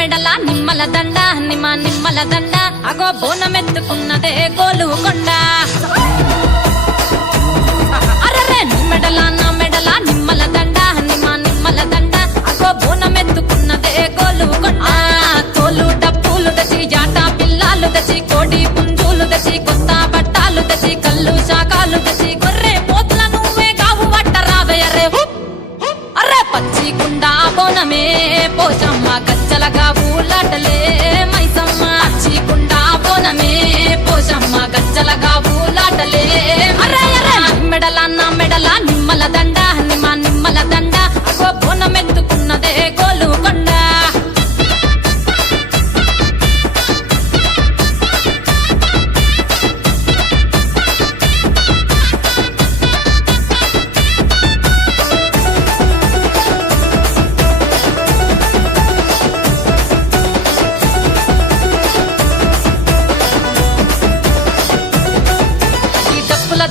మెడల నిమ్మల దండ నిమ్మల దండ అగో బోనమెత్తుకున్నదే గోలుకొండ అరరే నా మెడల నిమ్మల దండ నిమ్మల దండ అగో బోనమెత్తుకున్నదే గోలుకొండ తోలు డప్పులు దచి జాట పిల్లాలు దచి కోడి పుంజులు దచి కొత్త బట్టాలు దచి కళ్ళు శాకాలు దచి గొర్రె పోతుల నువ్వే కావు వట్ట రావయ్యరే అర్రే పచ్చి కుండా బోనమే పోషమ్మ గజ్జలగా ఊలాటలే మైసమ్మ పచ్చి కుండా బోనమే పోషమ్మ గజ్జలగా ఊలాటలే అర్రే నా మెడల నిమ్మల దండ నిమ్మల దండ అగో బోనమెత్తుకున్నదే గోలుకొండ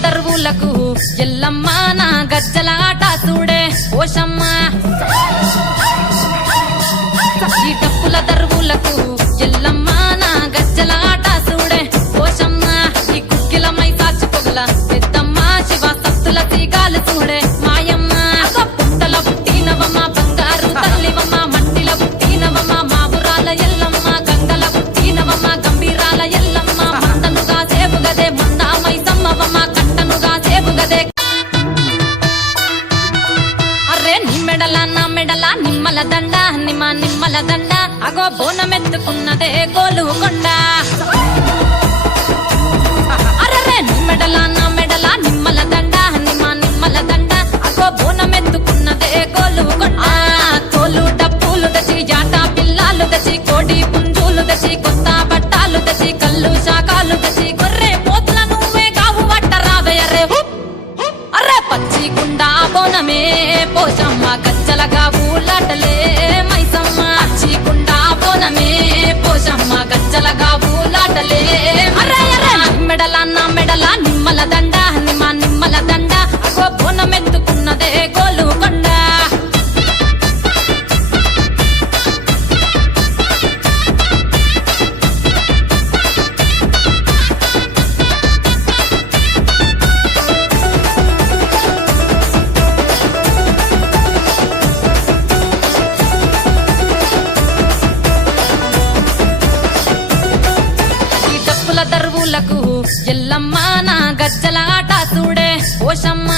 దరువులకు ఎల్లమ్మ నా గజ్జల ఆట చూడే ఓషమ్మ ఈ డప్పుల దరువులకు ఎల్లమ్మ నా గజ్జల ఆట చూడే ఓషమ్మ ఈ కుక్కిల మై సాచి పొగల పెద్దమ్మ శివ సత్తుల తీగాలు చూడే మాయమ్మ పుట్టల పుట్టినవమ్మ బంగారు తల్లివమ్మ మట్టిల పుట్టినవమ్మ మావురాల ఎల్లమ్మ గంగల పుట్టినవమ్మ గంభీరాల ఎల్లమ్మ మందనుగా సేపుగదే మందా మైసమ్మవమ్మ అర్రే నా మెడల నిమ్మల దండ నిమ్మల దండ అగో బోనమెత్తుకున్నదే గోలుకొండ అర్రే నా మెడల నిమ్మల దండ నిమ్మల దండ అగో బోనమెత్తుకున్నదే గోలుకొండ తోలు డప్పులు దచి జాట పిల్లాలు దచి కోడి పుంజులు దచి కొత్త బట్టాలు దచి కళ్ళు శాకాలు దచి గొర్రె పోతుల నువ్వే కావు వట్ట రావయ్యరే అర్రే పచ్చి కుండా బోనమే పోషమ్మ గజ్జలగా ఊలాటలే మైసమ్మ పచ్చి కుండా బోనమే పోషమ్మ గజ్జలగా ఊలాటలే అర్రే నా మెడల నిమ్మల దండ నిమ్మల దండ అగో బోనమెత్తుకున్నదే గోలుకొండ దరువులకు ఎల్లమ్మ నా గజ్జల ఆట చూడే ఓషమ్మ